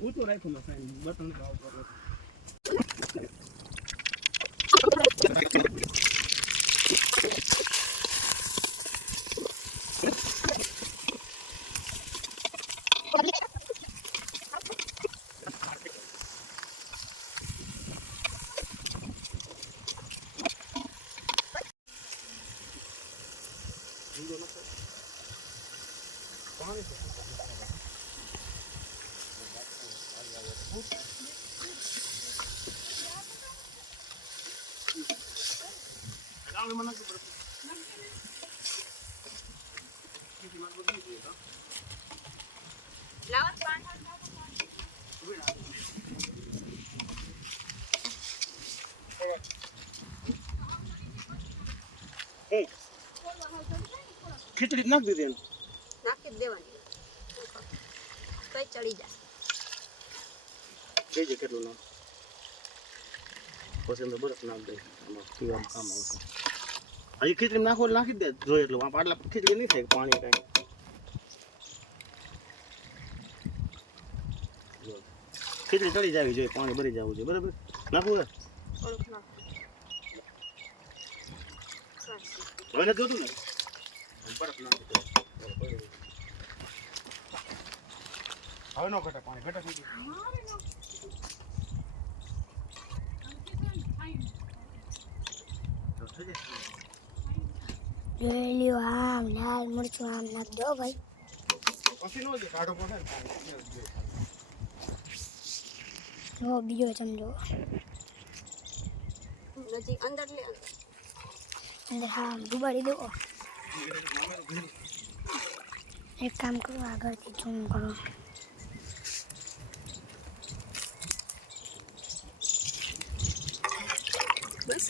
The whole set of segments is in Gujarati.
ઊંચો રાખ્યો મેં સાઈન બટન પર ખીચડી નાખી દીધી નાખી દેવાની કઈ ચડી જાય કઈ છે કેટલું નાખ પછી અંદર બરફ નાખ દે આમાં પીવાનું કામ આવશે હજી ખીચડી નાખો નાખી દે જોઈએ એટલું આટલા ખીચડી નહીં થાય પાણી કાંઈ ખીચડી ચડી જવી જોઈએ પાણી ભરી જવું જોઈએ બરાબર નાખવું થોડુંક નાખ હવે નથી જોતું ને બરફ નાખી દે હવે નો ઘટે પાણી ઘટે થઈ લીલું આમ લાલ મરચું આમ નાખ દો ભાઈ પછી નો જે કાઢો પડે જો બીજો ચમચો નજીક અંદર લે અંદર હા ડુબાડી દો એક કામ કરો આગળથી ઝૂમ કરો બસ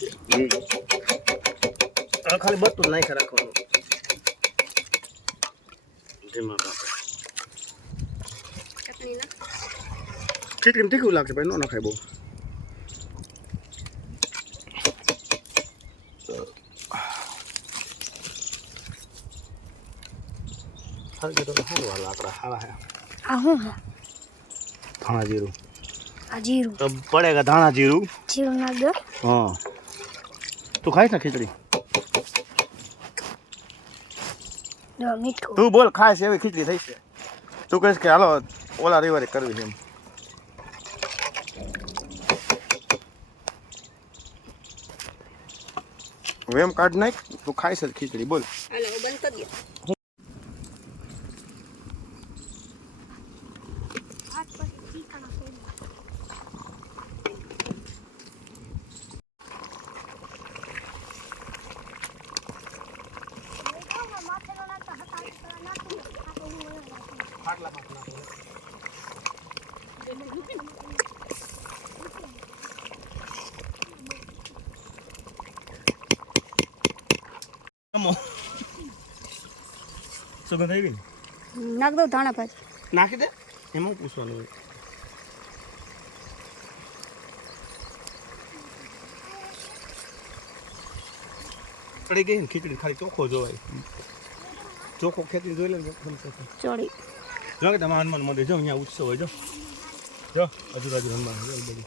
ખાલી બતું નાખી રાખવાનું જેમાં ચટણી નાખ ખીચડીમાં તીખું લાગશે ભાઈ નો નખાય બહુ સારું તો સારું હાલ આપણા હારા હે આ શું છે ધાણા જીરું આ જીરું તો પડેગા ધાણા જીરું જીરું નાખ દો હા તું ખાઈશ ને ખીચડી દો મીઠું તું બોલ ખાઈશ એવી ખીચડી થઈ છે તું કહીશ કે હાલો ઓલા રવિવારે કરવી છે એમ વેમ કાઢ નાખ તું ખાઈશ જ ખીચડી બોલ હાલો બંધ કરી દો સુગંધ આવી ને નાખ દો ધાણા ભાજી નાખી દે એમાં પૂછવાનું હોય ચડી ગઈ ને ખીચડી ખાલી ચોખ્ખો જોવાય ચોખ્ખો ખેતી જોઈ લે ચોળી જો કે તમારા હનુમાન મંદિર જો અહીંયા ઉત્સવ હોય જો આજુબાજુ હનુમાન હોય બધું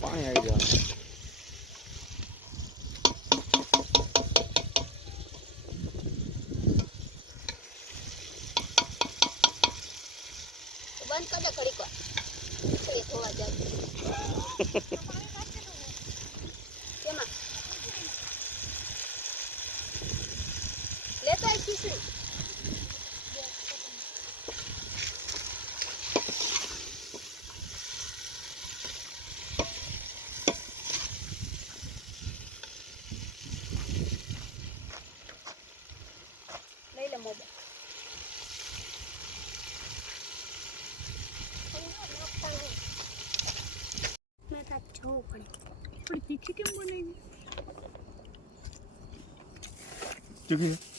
પાણી આવી જાય બંધ કરી દે ઘડીક વાર થોડી ધોવા જાય કેમાં લેતો આય ખીચડી થોડી તીખી કેમ બનાવી? ચૂકી